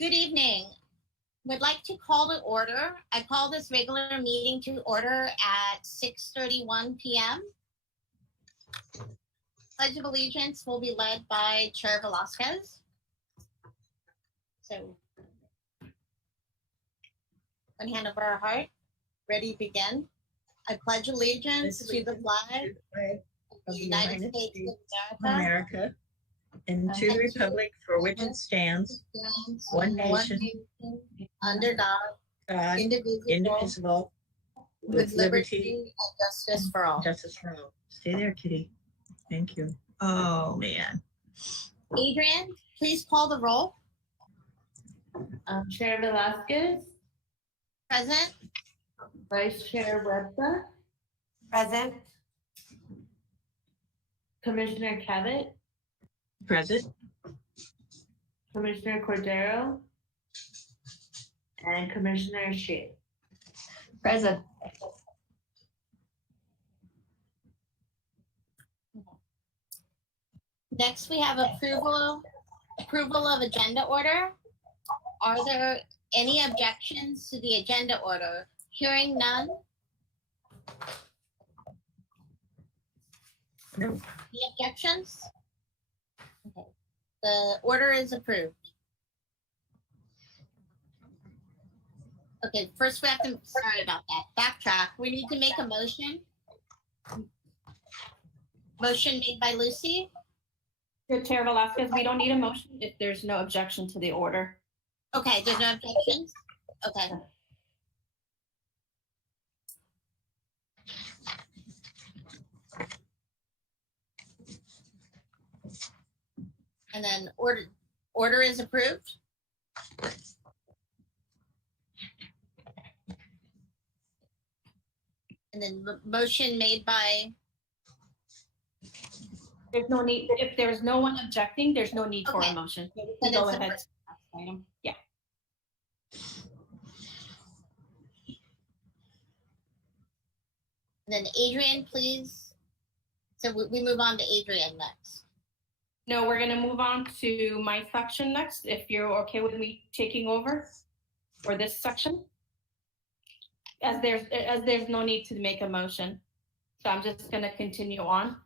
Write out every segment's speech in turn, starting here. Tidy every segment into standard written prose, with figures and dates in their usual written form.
Good evening. Would like to call to order. I call this regular meeting to order at 6:31 p.m. Pledge of Allegiance will be led by Chair Velasquez. So, one hand over our heart. Ready to begin. I pledge allegiance to the flag of the United States of America and to the republic for which it stands, one nation, under God, indivisible, with liberty and justice for all. Justice for all. Stay there, Kitty. Thank you. Oh, man. Adrian, please call the roll. Chair Velasquez, Present. Vice Chair Webster, Present. Commissioner Cabot, Present. Commissioner Cordero, and Commissioner Shea. Present. Next, we have approval of agenda order. Are there any objections to the agenda order? Hearing none. No. Any objections? Okay. The order is approved. Okay, first we have to, sorry about that, backtrack. We need to make a motion. Motion made by Lucy. Good Chair Velasquez, we don't need a motion if there's no objection to the order. Okay, there's no objections? Okay. And then order is approved. And then motion made by, There's no need, if there's no one objecting, there's no need for Okay. a motion. So we Then can go it's ahead. approved. Item. Yeah. and then Adrian, please. So we move on to Adrian next. No, we're gonna move on to my section next, if you're okay with me taking over for this section. As there's no need to make a motion. So I'm just gonna continue on.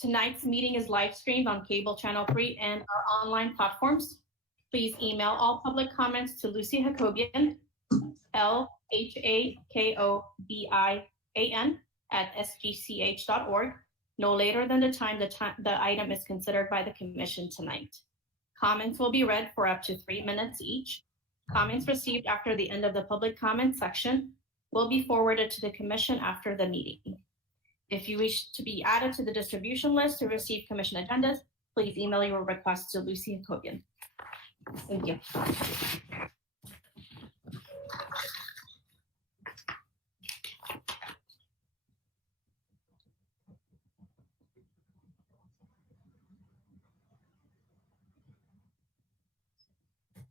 Tonight's meeting is live streamed on cable channel 3 and our online platforms. Please email all public comments to Lucy Hakobian, LHAKOBIAN @sgch.org, no later than the time the item is considered by the commission tonight. Comments will be read for up to 3 minutes each. Comments received after the end of the public comment section will be forwarded to the commission after the meeting. If you wish to be added to the distribution list to receive commission agendas, please email your request to Lucy Hakobian. Thank you.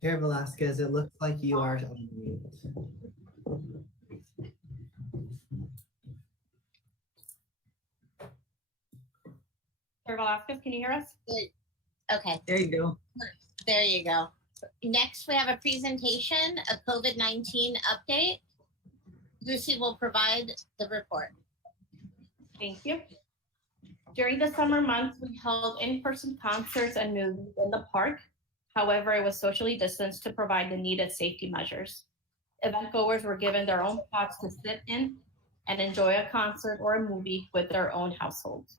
Chair Velasquez, it looks like you are on mute. Chair Velasquez, can you hear us? Okay, There you go. there you go. Next, we have a presentation, a COVID-19 update. Lucy will provide the report. Thank you. During the summer months, we held in-person concerts and movies in the park. However, it was socially distanced to provide the needed safety measures. Event goers were given their own spots to sit in and enjoy a concert or a movie with their own households.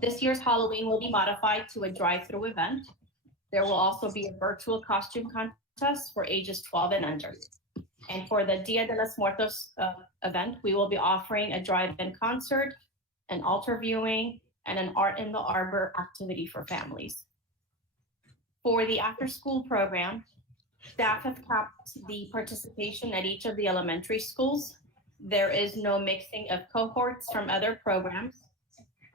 This year's Halloween will be modified to a drive-through event. There will also be a virtual costume contest for ages 12 and under. And for the Dia de los Muertos event, we will be offering a drive-in concert, an altar viewing, and an Art in the Arbor activity for families. For the after-school program, staff have capped the participation at each of the elementary schools. There is no mixing of cohorts from other programs.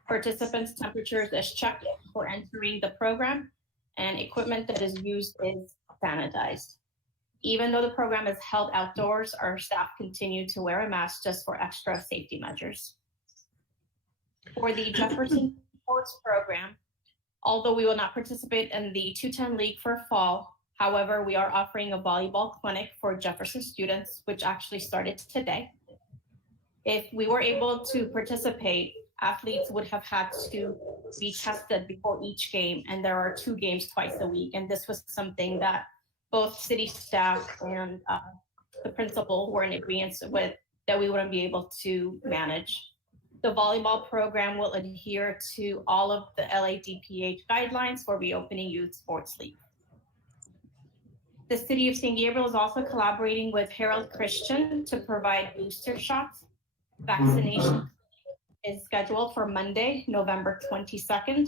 Participants' temperatures is checked for entering the program, and equipment that is used is sanitized. Even though the program is held outdoors, our staff continue to wear a mask just for extra safety measures. For the Jefferson Sports Program, although we will not participate in the 210 League for fall, However, we are offering a volleyball clinic for Jefferson students, which actually started today. If we were able to participate, athletes would have had to be tested before each game, and there are 2 games twice a week. And this was something that both city staff and the principal were in agreement with, that we wouldn't be able to manage. The volleyball program will adhere to all of the LADPH guidelines for reopening youth sports league. The city of San Gabriel is also collaborating with Herald Christian to provide booster shots. Vaccination is scheduled for Monday, November 22nd.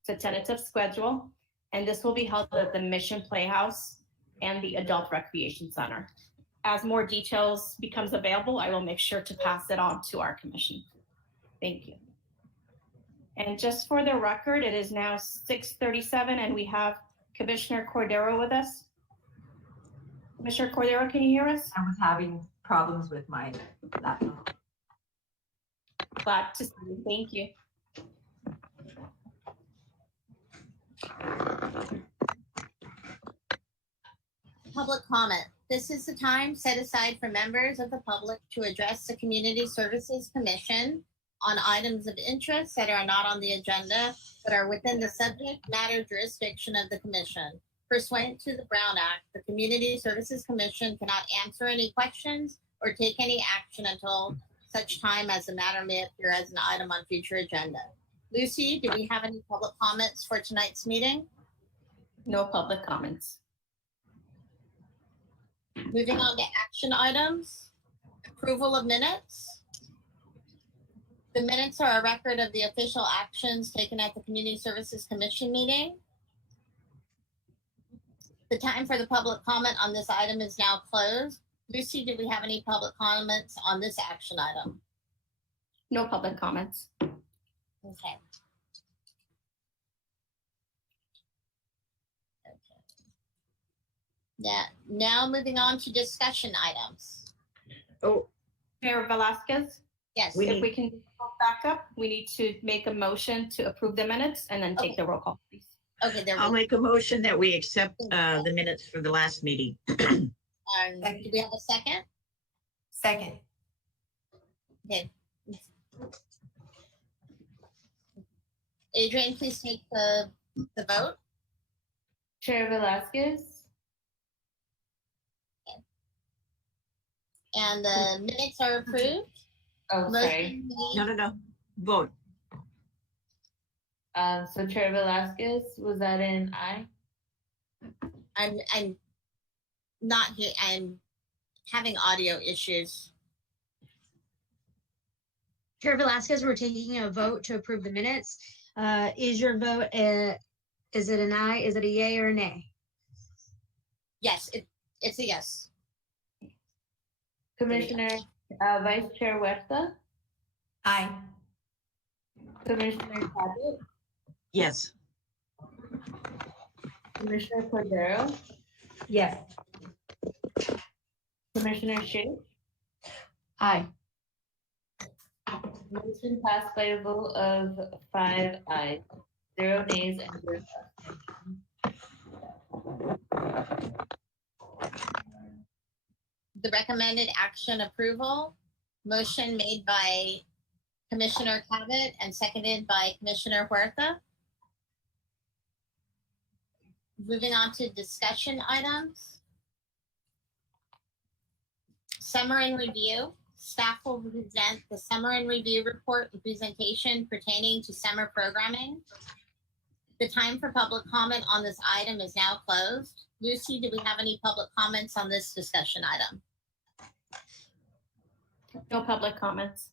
It's a tentative schedule, and this will be held at the Mission Playhouse and the Adult Recreation Center. As more details becomes available, I will make sure to pass it on to our commission. Thank you. And just for the record, it is now 6:37 and we have Commissioner Cordero with us. Commissioner Cordero, can you hear us? I was having problems with my laptop. Glad to see you. Thank you. Public comment. This is the time set aside for members of the public to address the Community Services Commission on items of interest that are not on the agenda but are within the subject matter jurisdiction of the commission. Pursuant to the Brown Act, the Community Services Commission cannot answer any questions or take any action until such time as the matter may appear as an item on future agenda. Lucy, do we have any public comments for tonight's meeting? No public comments. Moving on to action items. Approval of minutes. The minutes are a record of the official actions taken at the Community Services Commission meeting. The time for the public comment on this item is now closed. Lucy, do we have any public comments on this action item? No public comments. Okay. Yeah, now moving on to discussion items. Oh, Mayor Velasquez, Yes, We- if we can go back up, we need to make a motion to approve the minutes and then take Okay. the roll call, please. okay, there I'll we make a motion that we accept the minutes for the last meeting. go. Do we have a second? Second. Okay. Adrian, please take the vote. Chair Velasquez, And the minutes are approved. oh, sorry. Motion made- No. Vote. So Chair Velasquez, was that an aye? I'm not here. I'm having audio issues. Chair Velasquez, we're taking a vote to approve the minutes. Is your vote, is it an aye, is it a yay or a nay? Yes, it's a yes. Commissioner, Vice Chair Huerta, Aye. Commissioner Cabot, Yes. Commissioner Cordero, Yes. Commissioner Shea. Aye. Motion passed by a vote of 5 ayes, 0 nays, and 0 abstentions. The recommended action approval, motion made by Commissioner Cabot and seconded by Commissioner Huerta. Moving on to discussion items. Summer in review. Staff will present the summer in review report and presentation pertaining to summer programming. The time for public comment on this item is now closed. Lucy, do we have any public comments on this discussion item? No public comments.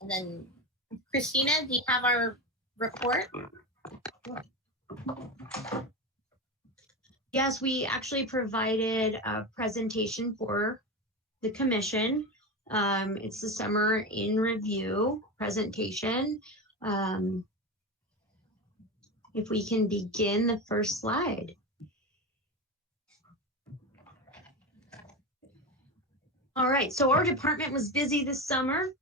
And then Christina, do you have our report? Yes, we actually provided a presentation for the commission. It's the summer in review presentation. If we can begin the first slide. All right, so our department was busy this summer.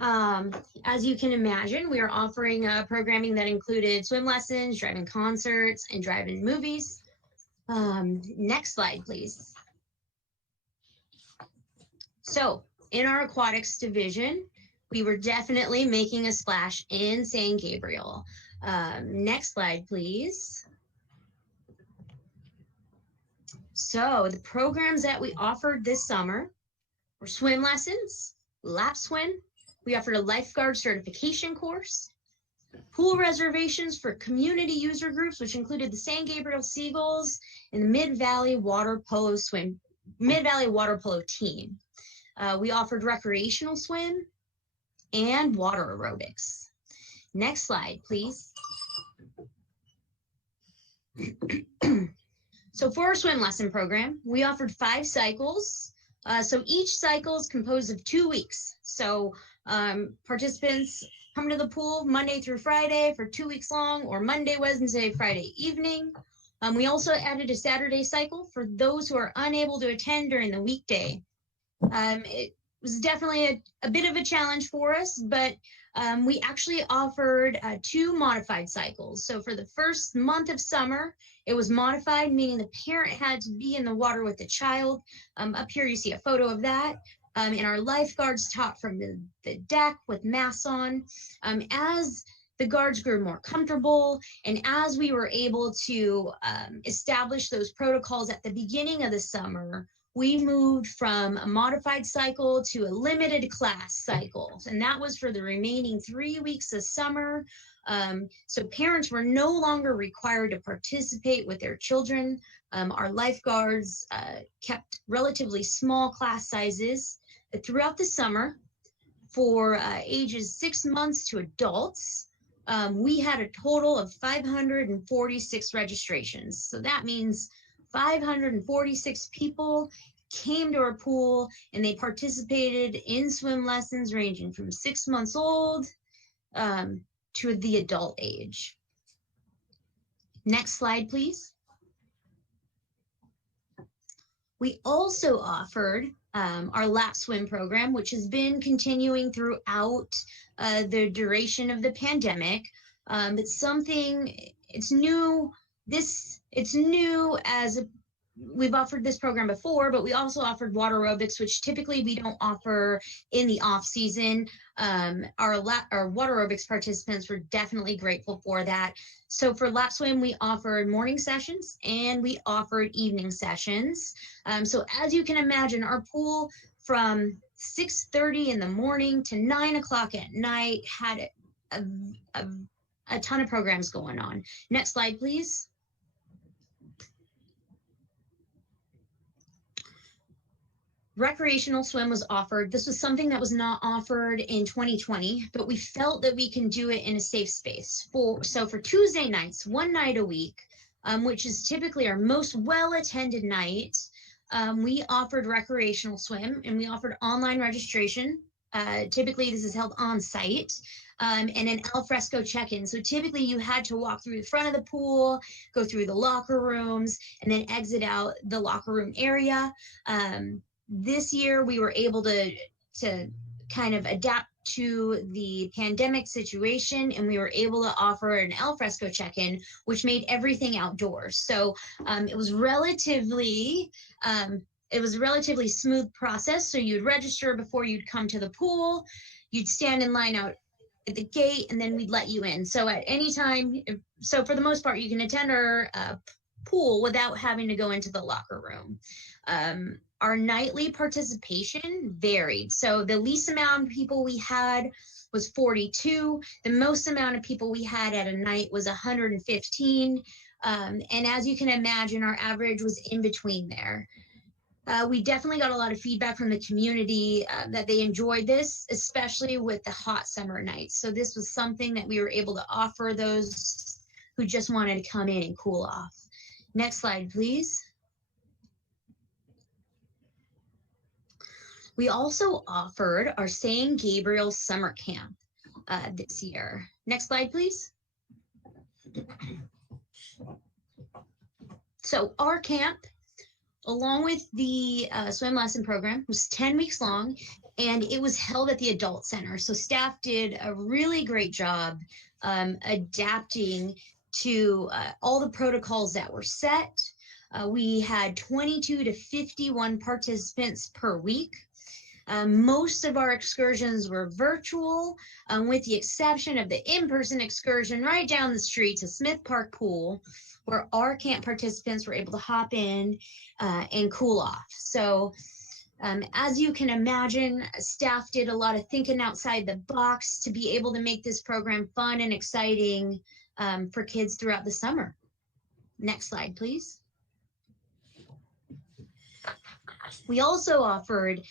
As you can imagine, we are offering programming that included swim lessons, drive-in concerts, and drive-in movies. Next slide, please. So in our aquatics division, we were definitely making a splash in San Gabriel. Next slide, please. So the programs that we offered this summer were swim lessons, lap swim. We offered a lifeguard certification course, pool reservations for community user groups, which included the San Gabriel Seagulls and the Mid-Valley Water Polo team. We offered recreational swim and water aerobics. Next slide, please. So for our swim lesson program, we offered 5 cycles. So each cycle is composed of 2 weeks. So participants come to the pool Monday through Friday for 2 weeks long, or Monday, Wednesday, Friday evening. We also added a Saturday cycle for those who are unable to attend during the weekday. It was definitely a bit of a challenge for us, but we actually offered 2 modified cycles. So for the first month of summer, it was modified, meaning the parent had to be in the water with the child. Up here, you see a photo of that. And our lifeguards taught from the deck with masks on. As the guards grew more comfortable, and as we were able to establish those protocols at the beginning of the summer, we moved from a modified cycle to a limited class cycle. And that was for the remaining 3 weeks of summer. So parents were no longer required to participate with their children. Our lifeguards kept relatively small class sizes throughout the summer. For ages 6 months to adults, we had a total of 546 registrations. So that means 546 people came to our pool and they participated in swim lessons ranging from 6 months old to the adult age. Next slide, please. We also offered our lap swim program, which has been continuing throughout the duration of the pandemic. It's something, it's new. It's new as we've offered this program before, but we also offered water aerobics, which typically we don't offer in the off season. Our water aerobics participants were definitely grateful for that. So for lap swim, we offered morning sessions and we offered evening sessions. So as you can imagine, our pool from 6:30 in the morning to 9 o'clock at night had a ton of programs going on. Next slide, please. Recreational swim was offered. This was something that was not offered in 2020, but we felt that we can do it in a safe space. So for Tuesday nights, 1 night a week, which is typically our most well-attended night, we offered recreational swim and we offered online registration. Typically this is held on site. And an al fresco check-in. So typically you had to walk through the front of the pool, go through the locker rooms, and then exit out the locker room area. This year we were able to kind of adapt to the pandemic situation, and we were able to offer an al fresco check-in, which made everything outdoors. So it was relatively smooth process. So you'd register before you'd come to the pool, you'd stand in line out at the gate, and then we'd let you in. So at any time, so for the most part, you can attend our pool without having to go into the locker room. Our nightly participation varied. So the least amount of people we had was 42. The most amount of people we had at a night was 115. And as you can imagine, our average was in between there. We definitely got a lot of feedback from the community that they enjoyed this, especially with the hot summer nights. So this was something that we were able to offer those who just wanted to come in and cool off. Next slide, please. We also offered our San Gabriel summer camp this year. Next slide, please. So our camp, along with the swim lesson program, was 10 weeks long, and it was held at the adult center. So staff did a really great job adapting to all the protocols that were set. We had 22 to 51 participants per week. Most of our excursions were virtual, with the exception of the in-person excursion right down the street to Smith Park Pool, where our camp participants were able to hop in and cool off. So as you can imagine, staff did a lot of thinking outside the box to be able to make this program fun and exciting for kids throughout the summer. Next slide, please. We also offered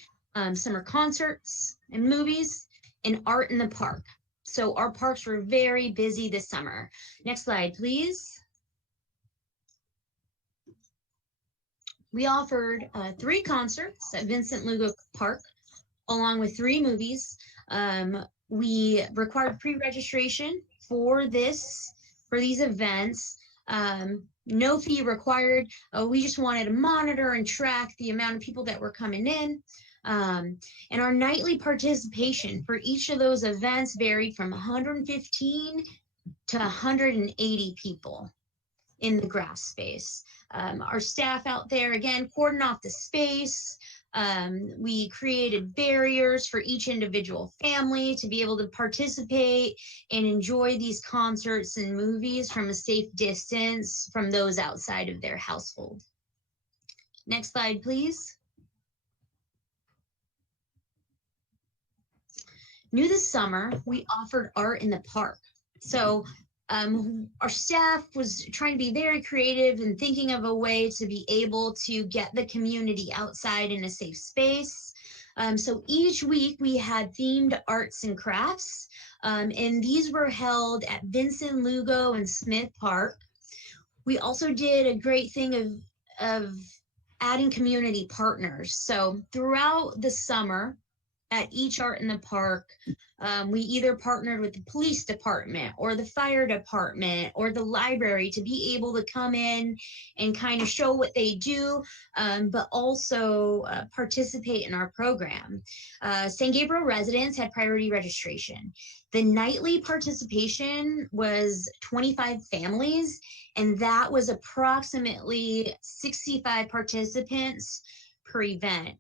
summer concerts and movies and art in the park. So our parks were very busy this summer. Next slide, please. We offered 3 concerts at Vincent Lugo Park, along with 3 movies. We required pre-registration for these events. No fee required. We just wanted to monitor and track the amount of people that were coming in. And our nightly participation for each of those events varied from 115 to 180 people in the grass space. Our staff out there, again, cordoned off the space. We created barriers for each individual family to be able to participate and enjoy these concerts and movies from a safe distance from those outside of their household. Next slide, please. New this summer, we offered art in the park. So our staff was trying to be very creative and thinking of a way to be able to get the community outside in a safe space. So each week we had themed arts and crafts, and these were held at Vincent Lugo and Smith Park. We also did a great thing of adding community partners. So throughout the summer, at each art in the park, we either partnered with the police department or the fire department or the library to be able to come in and kind of show what they do, but also participate in our program. St. Gabriel residents had priority registration. The nightly participation was 25 families, and that was approximately 65 participants per event.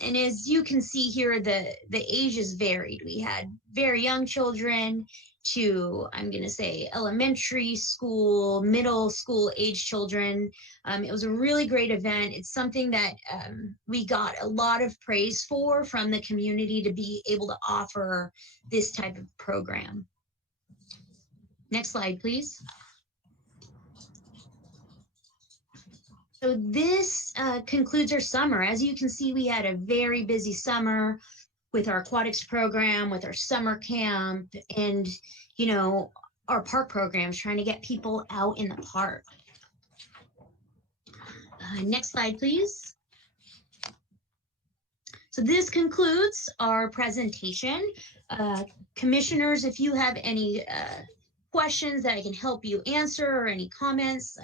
And as you can see here, the ages varied. We had very young children to, I'm going to say, elementary school, middle school age children. It was a really great event. It's something that we got a lot of praise for from the community to be able to offer this type of program. Next slide, please. So this concludes our summer. As you can see, we had a very busy summer with our aquatics program, with our summer camp, and, you know, our park programs, trying to get people out in the park. Next slide, please. So this concludes our presentation. Commissioners, if you have any questions that I can help you answer or any comments,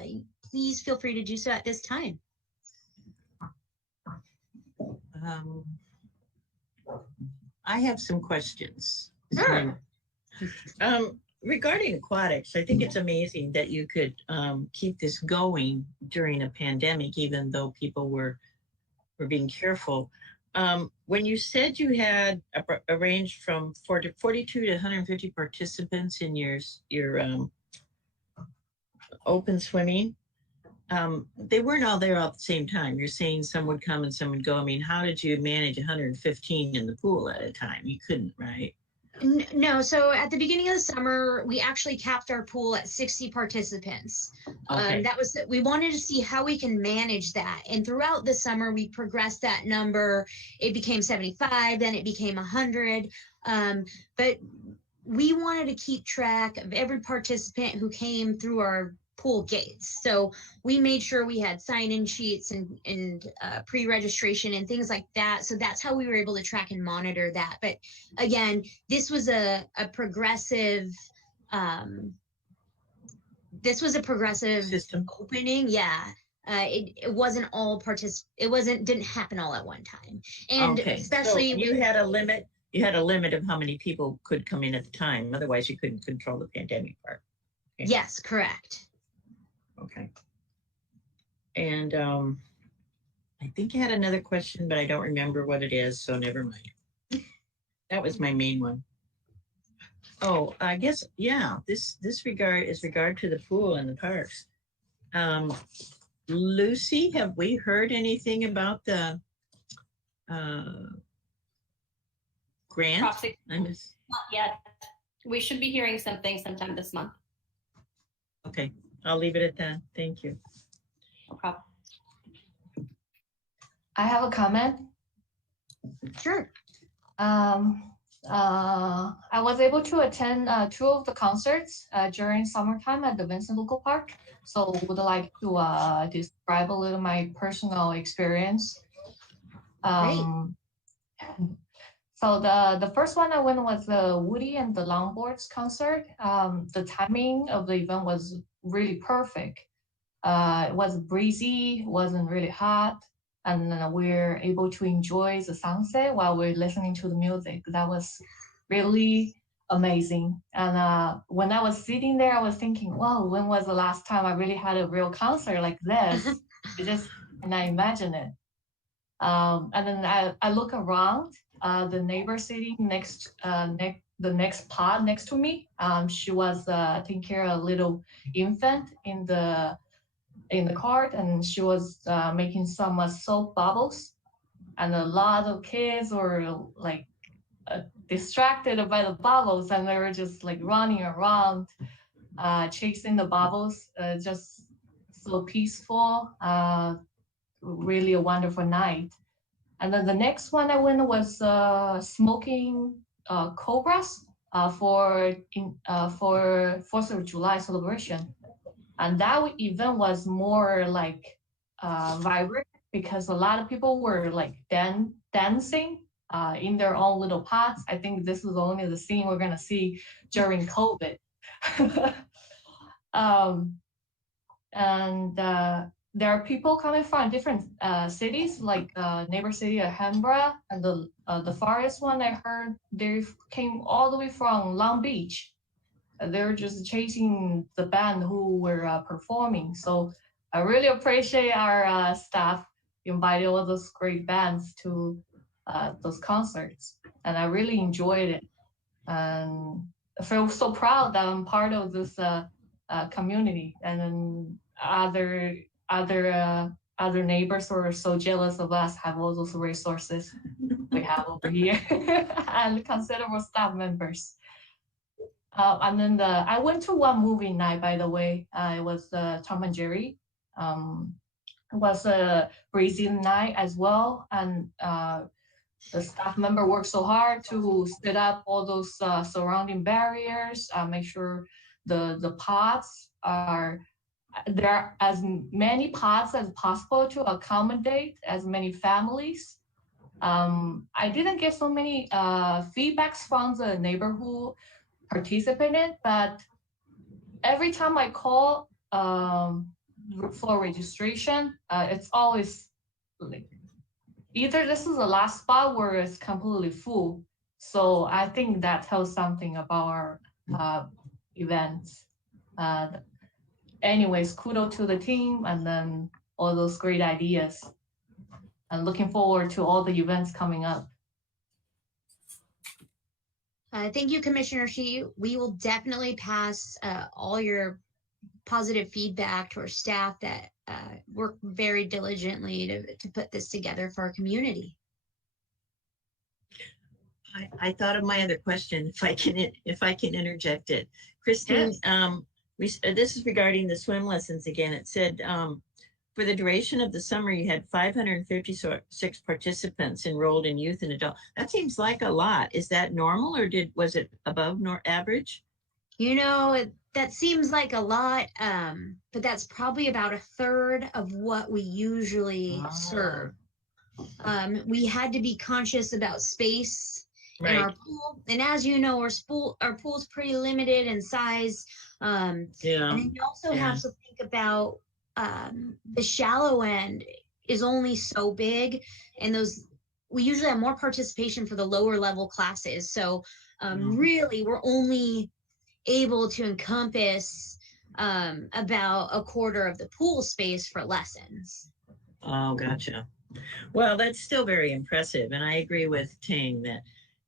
please feel free to do so at this time. I have some questions. Sure. Regarding aquatics, I think it's amazing that you could keep this going during a pandemic, even though people were being careful. When you said you had a range from 42 to 150 participants in your open swimming, they weren't all there all at the same time. You're saying some would come and some would go. I mean, how did you manage 115 in the pool at a time? You couldn't, right? No, so at the beginning of the summer, we actually capped our pool at 60 participants. Okay. We wanted to see how we can manage that. And throughout the summer, we progressed that number. It became 75, then it became 100. But we wanted to keep track of every participant who came through our pool gates. So we made sure we had sign-in sheets and pre-registration and things like that. So that's how we were able to track and monitor that. But again, this was a progressive system opening. Yeah. it wasn't all didn't happen all at one time. And Okay, especially so you had a limit. You had a limit of how many people could come in at the time. Otherwise, you couldn't control the pandemic part. Okay. yes, correct. Okay. And I think I had another question, but I don't remember what it is, so never mind. That was my main one. Oh, I guess, yeah, this regard to the pool and the parks. Lucy, have we heard anything about the grant? Prop 6 not yet. We should be hearing something sometime this month. Okay, I'll leave it at that. Thank you. No problem. I have a comment. Sure. I was able to attend 2 of the concerts during summertime at the Vincent Local Park. So would like to describe a little my personal experience. So the first one I went was the Woody and the Longboards concert. The timing of the event was really perfect. It was breezy, wasn't really hot, and we're able to enjoy the sunset while we're listening to the music. That was really amazing. And when I was sitting there, I was thinking, wow, when was the last time I really had a real concert like this? And I imagine it. And then I look around, the neighbor sitting the next pod next to me. She was taking care of a little infant in the cart, and she was making some soap bubbles, and a lot of kids were like distracted by the bubbles, and they were just like running around chasing the bubbles. Just so peaceful, really a wonderful night. And then the next one I went was smoking cobras for 4th of July celebration. And that event was more like vibrant because a lot of people were like dancing in their own little pots. I think this is only the scene we're gonna see during COVID. And there are people coming from different cities, like neighbor city of Canberra, and the farthest one I heard they came all the way from Long Beach. They were just chasing the band who were performing. So I really appreciate our staff invited all those great bands to those concerts, and I really enjoyed it. And I feel so proud that I'm part of this community, and then other neighbors who are so jealous of us have all those resources we have over here and considerable staff members. And then I went to one movie night, by the way. It was Tom and Jerry. It was a breezy night as well, and the staff member worked so hard to set up all those surrounding barriers, make sure the pods there are as many pods as possible to accommodate as many families. I didn't get so many feedbacks from the neighborhood participated, but every time I call for registration, it's always like either this is the last spot where it's completely full. So I think that tells something about our events. Anyways, kudos to the team, and then all those great ideas. And looking forward to all the events coming up. Thank you, Commissioner Shi. We will definitely pass all your positive feedback to our staff that work very diligently to put this together for our community. I thought of my other question, if I can interject it. Christine, Yes. This is regarding the swim lessons again. It said for the duration of the summer, you had 556 participants enrolled in youth and adult. That seems like a lot. Is that normal, or was it above average? You know, that seems like a lot, but that's probably about a third of what we usually serve. We had to be conscious about space in our pool, and as you know, our pool's pretty limited in size. And then you also have to think about the shallow end is only so big, and we usually have more participation for the lower level classes. So really, we're only able to encompass about a quarter of the pool space for lessons. Oh, gotcha. Well, that's still very impressive. And I agree with Ting that,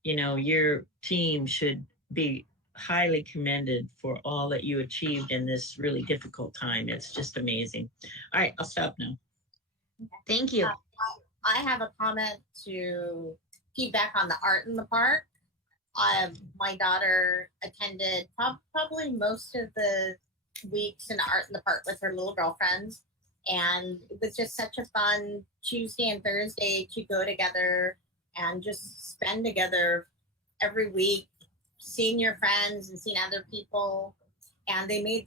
your team should be highly commended for all that you achieved in this really difficult time. It's just amazing. All right, I'll stop now. Thank you. I have a comment to feedback on the art in the park. My daughter attended probably most of the weeks in art in the park with her little girlfriends. And it was just such a fun Tuesday and Thursday to go together and just spend together every week, seeing your friends and seeing other people. And they made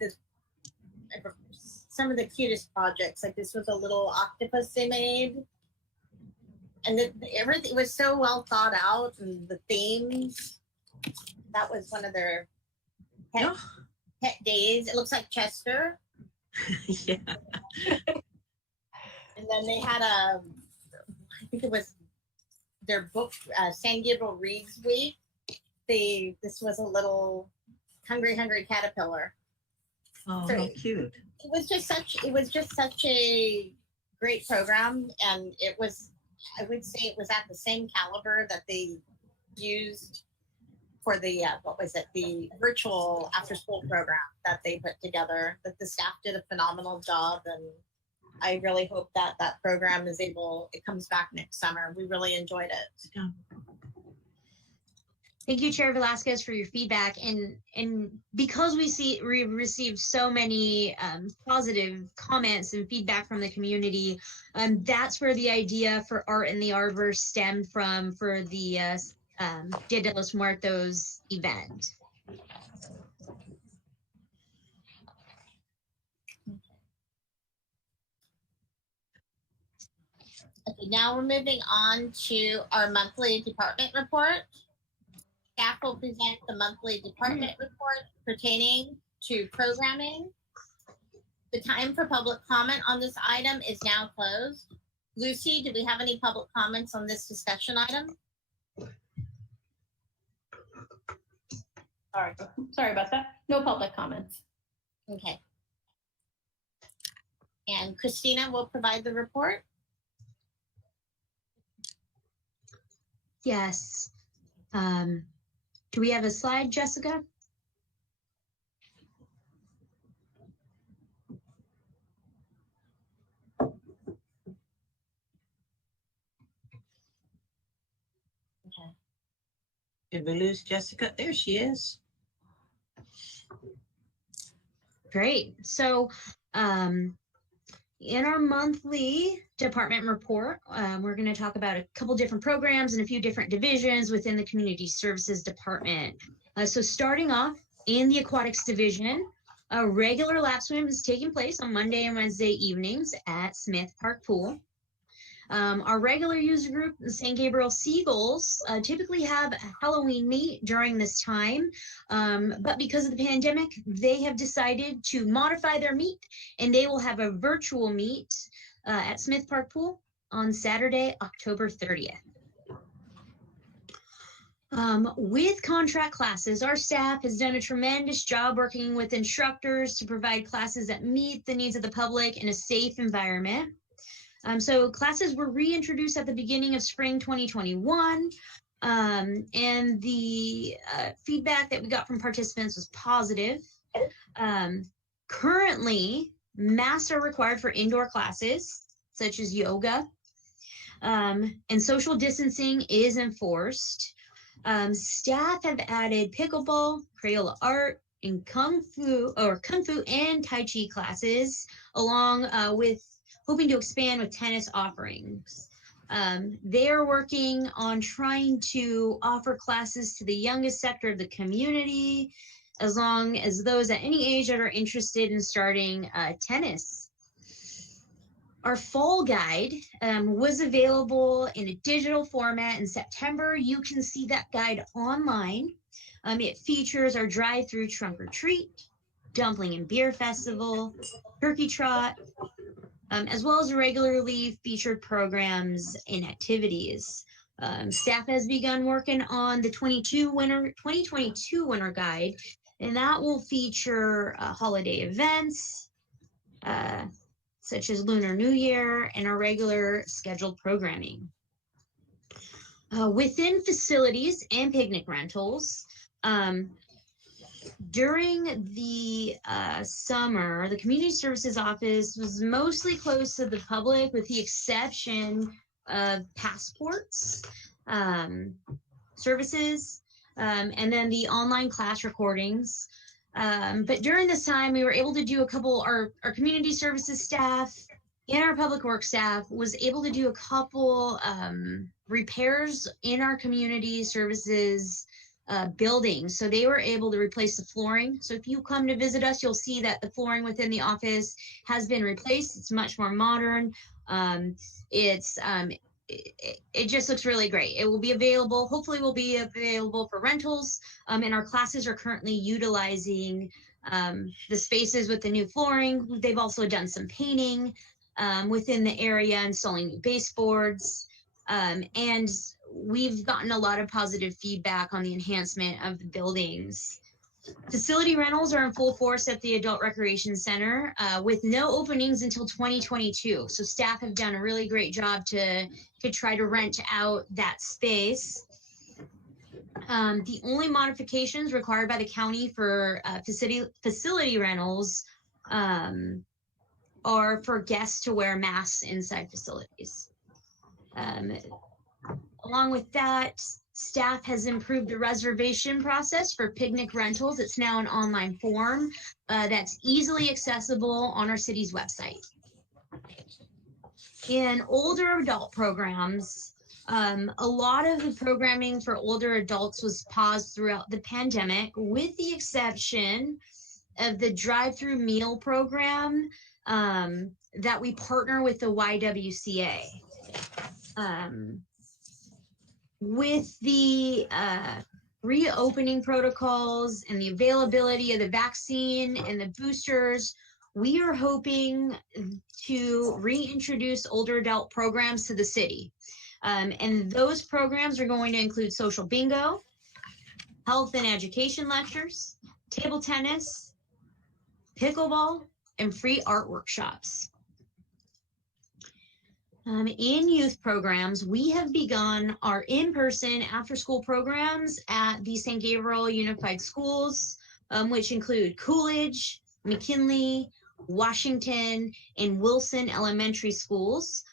some of the cutest projects. Like this was a little octopus they made. And everything was so well thought out, and the themes. That was one of their pet days. It looks like Chester. Yeah. And then they had I think it was their book, San Gabriel Reads Week. This was a little hungry caterpillar. Oh, So how cute. It was just such a great program, and I would say it was at the same caliber that they used for the the virtual after school program that they put together. That the staff did a phenomenal job, and I really hope that program it comes back next summer. We really enjoyed it. Yeah. Thank you, Chair Velasquez, for your feedback. And because we received so many positive comments and feedback from the community, that's where the idea for Art in the Arborverse stemmed from for the Dia de los Muertos event. Okay, now we're moving on to our monthly department report. Staff will present the monthly department report pertaining to programming. The time for public comment on this item is now closed. Lucy, do we have any public comments on this discussion item? Sorry about that. No public comments. Okay. And Christina will provide the report. Yes. Do we have a slide, Jessica? Okay. Did we lose Jessica? There she is. Great. So in our monthly department report, we're going to talk about a couple different programs and a few different divisions within the Community Services Department. So starting off in the Aquatics Division, a regular lap swim is taking place on Monday and Wednesday evenings at Smith Park Pool. Our regular user group, the San Gabriel Seagulls, typically have a Halloween meet during this time, but because of the pandemic, they have decided to modify their meet, and they will have a virtual meet at Smith Park Pool on Saturday, October 30th. With contract classes, our staff has done a tremendous job working with instructors to provide classes that meet the needs of the public in a safe environment. So classes were reintroduced at the beginning of spring 2021, and the feedback that we got from participants was positive. Currently, masks are required for indoor classes, such as yoga, and social distancing is enforced. Staff have added pickleball, Crayola art, and Kung Fu and Tai Chi classes, along with hoping to expand with tennis offerings. They are working on trying to offer classes to the youngest sector of the community, as long as those at any age that are interested in starting tennis. Our fall guide was available in a digital format in September. You can see that guide online. It features our drive-through trunk or treat, Dumpling and Beer Festival, Turkey Trot, as well as regularly featured programs and activities. Staff has begun working on the 2022 winter guide, and that will feature holiday events such as Lunar New Year and our regular scheduled programming. Within facilities and picnic rentals, during the summer, the Community Services Office was mostly closed to the public with the exception of passports, services, and then the online class recordings. But during this time, we were able to do a couple, our community services staff and our public works staff was able to do a couple repairs in our community services building. So they were able to replace the flooring. So if you come to visit us, you'll see that the flooring within the office has been replaced. It's much more modern. It just looks really great. It will be available, hopefully will be available for rentals. And our classes are currently utilizing the spaces with the new flooring. They've also done some painting within the area, installing new baseboards. And we've gotten a lot of positive feedback on the enhancement of the buildings. Facility rentals are in full force at the Adult Recreation Center with no openings until 2022. So staff have done a really great job to try to rent out that space. The only modifications required by the county for facility rentals are for guests to wear masks inside facilities. Along with that, staff has improved the reservation process for picnic rentals. It's now an online form that's easily accessible on our city's website. In older adult programs, a lot of the programming for older adults was paused throughout the pandemic, with the exception of the drive-through meal program that we partner with the YWCA. With the reopening protocols and the availability of the vaccine and the boosters, we are hoping to reintroduce older adult programs to the city. And those programs are going to include social bingo, health and education lectures, table tennis, pickleball, and free art workshops. In youth programs, we have begun our in-person after-school programs at the St. Gabriel Unified Schools, which include Coolidge, McKinley, Washington, and Wilson Elementary Schools.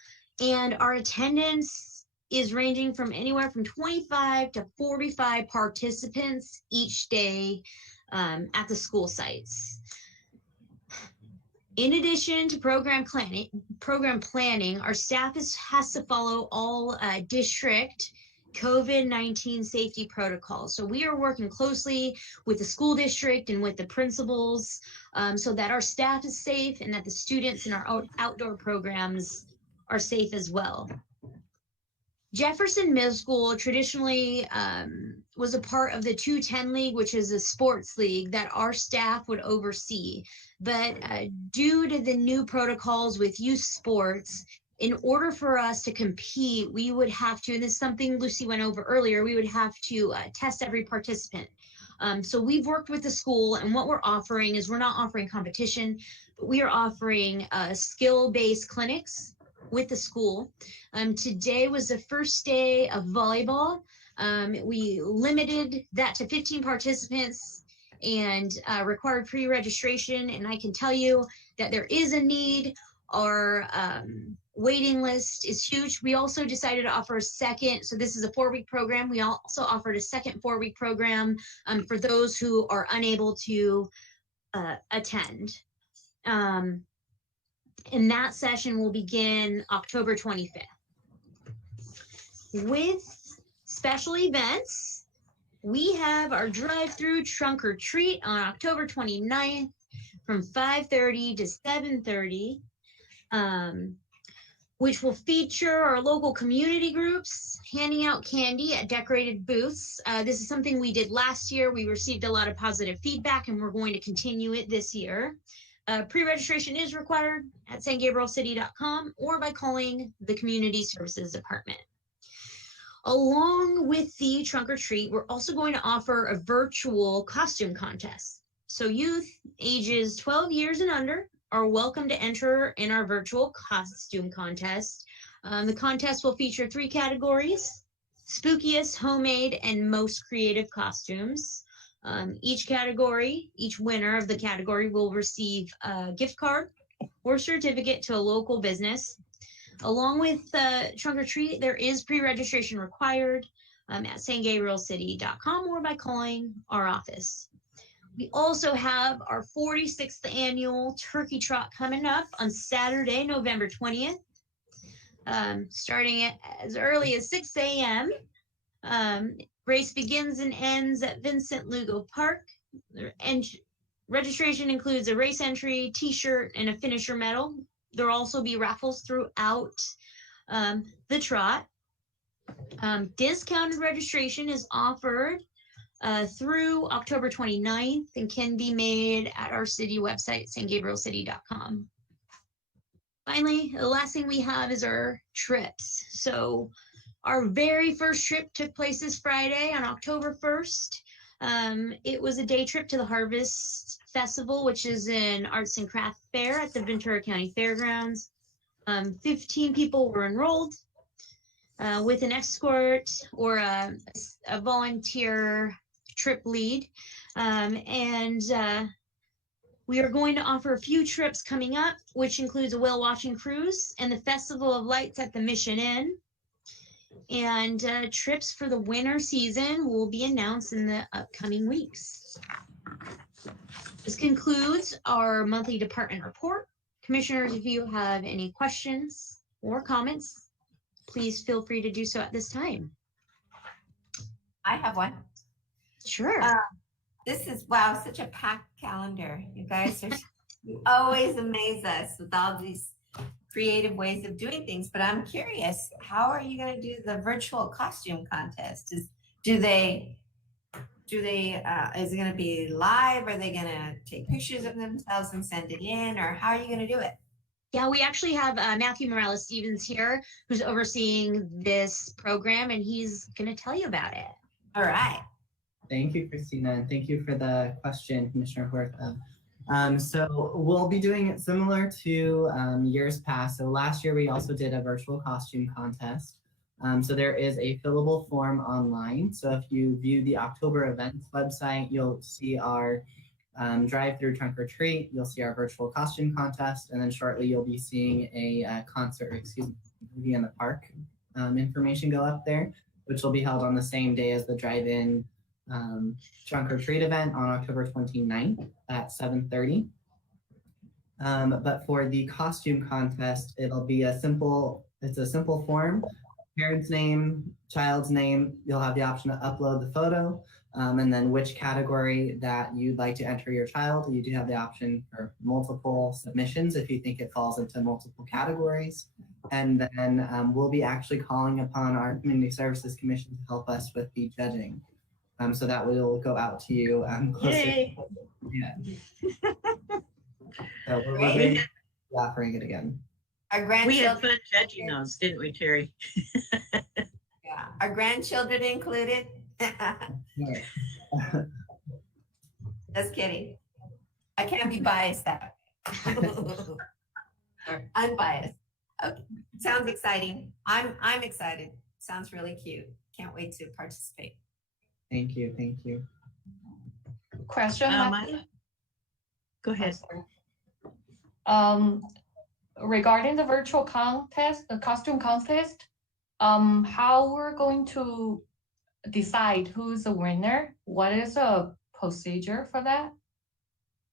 And our attendance is ranging from anywhere from 25 to 45 participants each day at the school sites. In addition to program planning, our staff has to follow all district COVID-19 safety protocols. So we are working closely with the school district and with the principals so that our staff is safe and that the students in our outdoor programs are safe as well. Jefferson Middle School traditionally was a part of the 210 League, which is a sports league that our staff would oversee. But due to the new protocols with youth sports, in order for us to compete, we would have to, and this is something Lucy went over earlier, we would have to test every participant. So we've worked with the school, and what we're offering is we're not offering competition, but we are offering skill-based clinics with the school. Today was the first day of volleyball. We limited that to 15 participants and required pre-registration. And I can tell you that there is a need. Our waiting list is huge. We also decided to offer a second, so this is a 4-week program. We also offered a second 4-week program for those who are unable to attend. And that session will begin October 25th. With special events, we have our drive-through trunk or treat on October 29th from 5:30 to 7:30. which will feature our local community groups handing out candy at decorated booths. This is something we did last year. We received a lot of positive feedback, and we're going to continue it this year. Pre-registration is required at stgabrielcity.com or by calling the Community Services Department. Along with the trunk or treat, we're also going to offer a virtual costume contest. So youth ages 12 years and under are welcome to enter in our virtual costume contest. The contest will feature 3 categories: spookiest, homemade, and most creative costumes. Each winner of the category will receive a gift card or certificate to a local business. Along with trunk or treat, there is pre-registration required at stgabrielcity.com or by calling our office. We also have our 46th annual Turkey Trot coming up on Saturday, November 20th, starting at as early as 6 a.m. Race begins and ends at Vincent Lugo Park. And registration includes a race entry, t-shirt, and a finisher medal. There'll also be raffles throughout the trot. Discounted registration is offered through October 29th and can be made at our city website, stgabrielcity.com. Finally, the last thing we have is our trips. So our very first trip took place this Friday on October 1st. It was a day trip to the Harvest Festival, which is an arts and craft fair at the Ventura County Fairgrounds. 15 people were enrolled with an escort or a volunteer trip lead. We are going to offer a few trips coming up, which includes a whale watching cruise and the Festival of Lights at the Mission Inn. And trips for the winter season will be announced in the upcoming weeks. This concludes our monthly department report. Commissioners, if you have any questions or comments, please feel free to do so at this time. I have one. Sure. This is, wow, such a packed calendar. You guys are, you always amaze us with all these creative ways of doing things. But I'm curious, how are you going to do the virtual costume contest? Is it going to be live? Are they going to take pictures of themselves and send it in? Or how are you going to do it? Yeah, we actually have Matthew Morales-Stevens here, who's overseeing this program, and he's going to tell you about it. All right. Thank you, Christina, and thank you for the question, Commissioner Huerta. So we'll be doing it similar to years past. So last year we also did a virtual costume contest. So there is a fillable form online. So if you view the October events website, you'll see our drive-through trunk or treat. You'll see our virtual costume contest, and then shortly you'll be seeing a movie in the park information go up there, which will be held on the same day as the drive-in trunk or treat event on October 29th at 7:30. But for the costume contest, it'll be it's a simple form, parent's name, child's name. You'll have the option to upload the photo, and then which category that you'd like to enter your child. You do have the option for multiple submissions if you think it falls into multiple categories. And then we'll be actually calling upon our Community Services Commission to help us with the judging. So that will go out to you closer. Yay. Yeah. So we're going to be offering it again. Our We grandchildren, had fun judging those, didn't we, Terry? yeah. Our grandchildren included. Yeah. Just kidding. I can't be biased that way. Unbiased. Okay. Sounds exciting. I'm excited. Sounds really cute. Can't wait to participate. Thank you. Thank you. Question, Matthew? Go ahead. Regarding the virtual contest, the costume contest, how we're going to decide who's the winner? What is the procedure for that?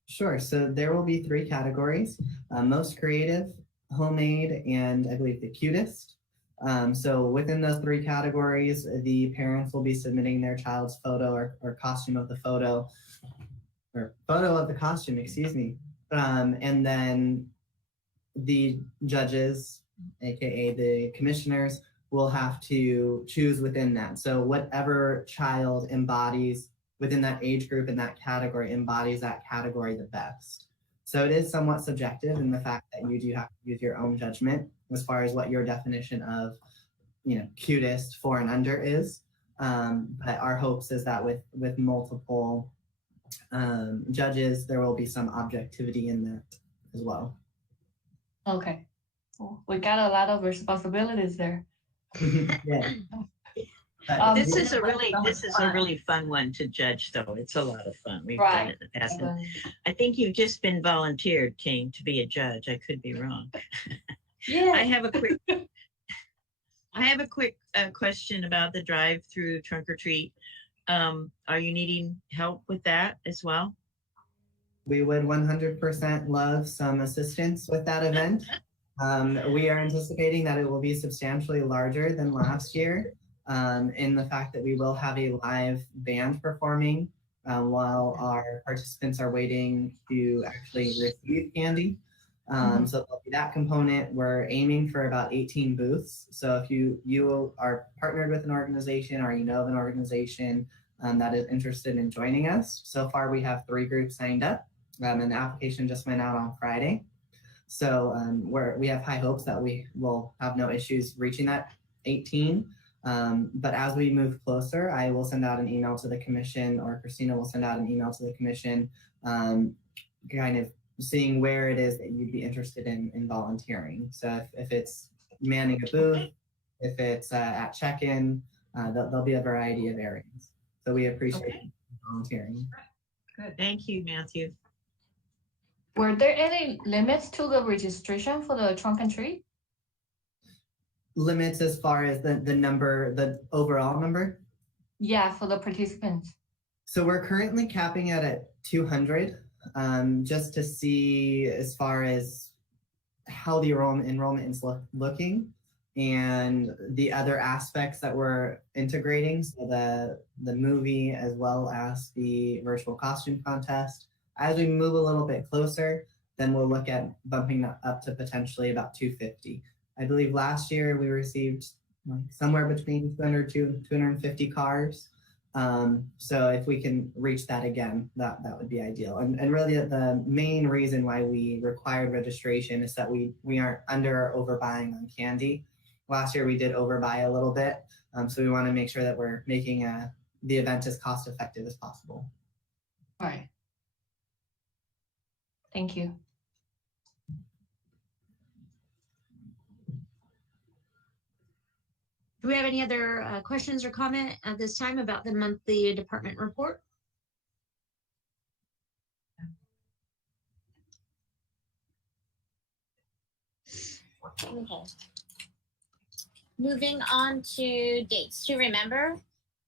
Sure. So there will be 3 categories: most creative, homemade, and I believe the cutest. So within those 3 categories, the parents will be submitting their child's photo or costume of the photo, or photo of the costume, excuse me. And then the judges aka the commissioners, will have to choose within that. So whatever child embodies within that age group in that category embodies that category the best. So it is somewhat subjective in the fact that you do have to use your own judgment as far as what your definition of, cutest 4 and under is. But our hopes is that with multiple judges, there will be some objectivity in that as well. Okay. Well, we got a lot of responsibilities there. Yeah. This is a really fun one to judge, though. It's a lot of fun. We've done Right. it in the past. And I think you've just been volunteered, King, to be a judge. I could be wrong. Yeah. I have a quick question about the drive-through trunk or treat. Are you needing help with that as well? We would 100% love some assistance with that event. We are anticipating that it will be substantially larger than last year, in the fact that we will have a live band performing while our participants are waiting to actually receive candy. So there'll be that component. We're aiming for about 18 booths. So if you are partnered with an organization or you know of an organization that is interested in joining us, so far we have 3 groups signed up, and the application just went out on Friday. So we have high hopes that we will have no issues reaching that 18. But as we move closer, I will send out an email to the commission, or Christina will send out an email to the commission, kind of seeing where it is that you'd be interested in volunteering. So if it's manning a booth, if it's at check-in, there'll be a variety of areas. So we appreciate volunteering. Good. Thank you, Matthew. Were there any limits to the registration for the trunk and treat? Limits as far as the number, the overall number? Yeah, for the participants. So we're currently capping it at 200, just to see as far as how the enrollment is looking and the other aspects that we're integrating. So the movie as well as the virtual costume contest. As we move a little bit closer, then we'll look at bumping that up to potentially about 250. I believe last year we received somewhere between 200 to 250 cars. So if we can reach that again, that would be ideal. And really the main reason why we required registration is that we aren't under or overbuying on candy. Last year we did overbuy a little bit. So we want to make sure that we're making the event as cost effective as possible. All right. Thank you. Do we have any other questions or comment at this time about the monthly department report? Okay. Moving on to dates to remember.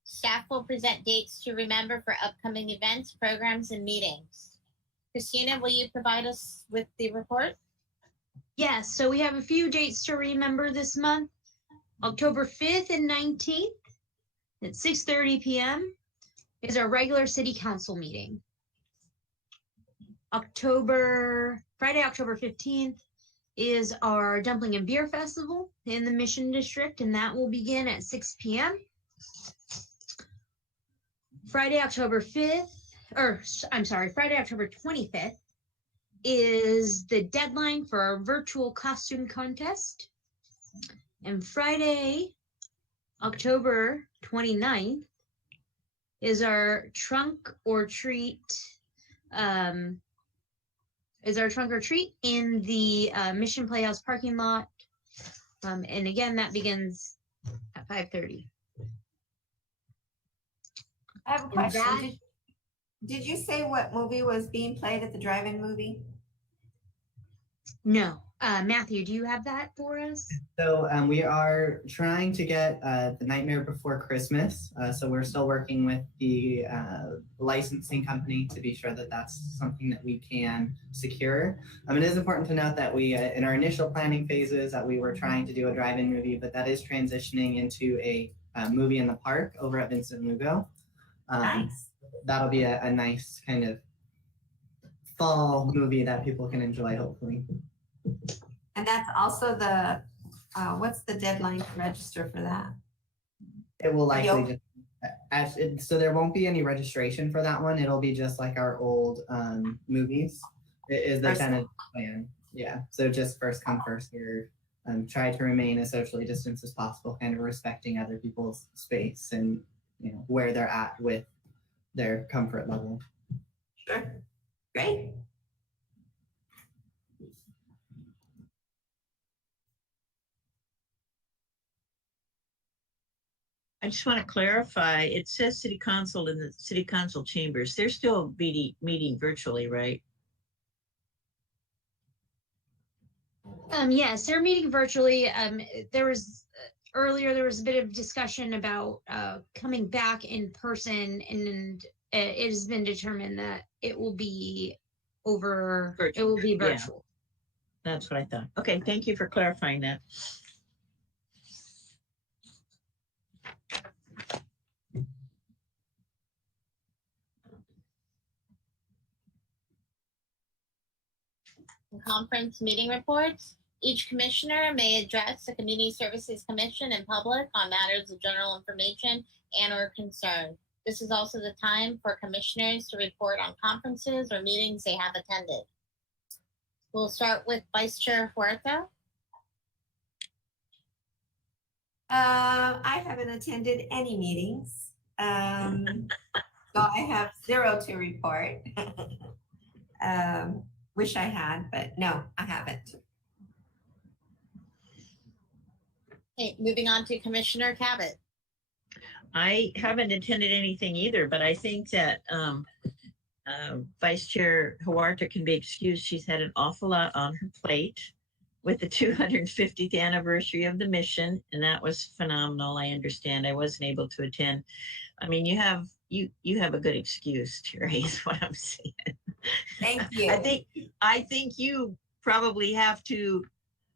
Staff will present dates to remember for upcoming events, programs, and meetings. Christina, will you provide us with the report? Yes, so we have a few dates to remember this month. October 5th and 19th at 6:30 p.m. is our regular city council meeting. Friday, October 15th is our Dumpling and Beer Festival in the Mission District, and that will begin at 6 p.m. Friday, October 25th is the deadline for our virtual costume contest. And Friday, October 29th is our trunk or treat in the Mission Playhouse parking lot. And again, that begins at 5:30. I have a question. Did you say what movie was being played at the drive-in movie? No. Matthew, do you have that for us? So we are trying to get The Nightmare Before Christmas. So we're still working with the licensing company to be sure that that's something that we can secure. It is important to note that we, in our initial planning phases, that we were trying to do a drive-in movie, but that is transitioning into a movie in the park over at Vincent Lugo. Nice. That'll be a nice kind of fall movie that people can enjoy, hopefully. And that's also the what's the deadline to register for that? It will likely Yep. just so there won't be any registration for that one. It'll be just like our old movies. It is the First tentative plan. Yeah. So just first come, first serve. Try to remain as socially distanced as possible, kind of respecting other people's space and where they're at with their comfort level. Sure. Great. I just want to clarify, it says city council in the city council chambers. They're still meeting virtually, right? Yes, they're meeting virtually. There was earlier there was a bit of discussion about coming back in person, and it has been determined that it will be Virtual, it will be yeah. virtual. That's what I thought. Okay, thank you for clarifying that. Conference meeting reports. Each commissioner may address the Community Services Commission in public on matters of general information and or concern. This is also the time for commissioners to report on conferences or meetings they have attended. We'll start with Vice Chair Huerta. I haven't attended any meetings. So I have 0 to report. Wish I had, but no, I haven't. Okay, moving on to Commissioner Cabot. I haven't attended anything either, but I think that Vice Chair Huerta can be excused. She's had an awful lot on her plate with the 250th anniversary of the mission, and that was phenomenal. I understand I wasn't able to attend. I mean, you have a good excuse, Terry, is what I'm saying. Thank you. I think you probably have to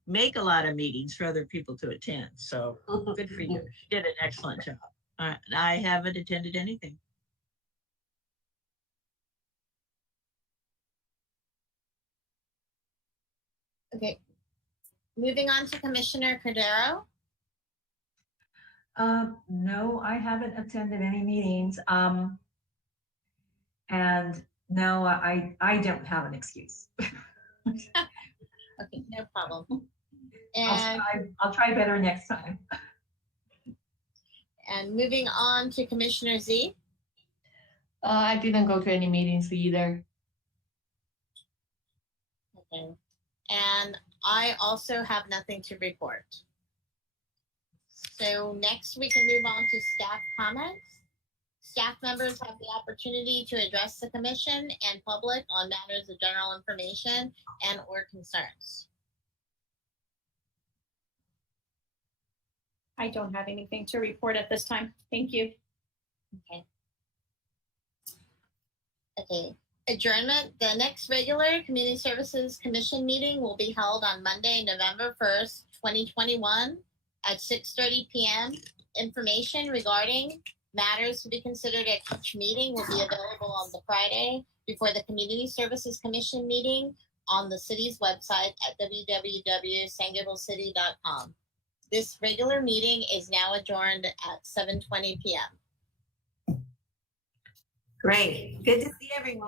make a lot of meetings for other people to attend. So good for you. You did an excellent job. I haven't attended anything. Okay. Moving on to Commissioner Cordero. No, I haven't attended any meetings. And no, I don't have an excuse. Okay, no problem. And I'll try better next time. And moving on to Commissioner Z. I didn't go to any meetings either. Okay. And I also have nothing to report. So next we can move on to staff comments. Staff members have the opportunity to address the commission and public on matters of general information and or concerns. I don't have anything to report at this time. Thank you. Okay. Okay. Adjournment. The next regular Community Services Commission meeting will be held on Monday, November 1st, 2021 at 6:30 p.m. Information regarding matters to be considered at each meeting will be available on the Friday before the Community Services Commission meeting on the city's website at www.sangablecity.com. This regular meeting is now adjourned at 7:20 p.m. Great. Good to see everyone.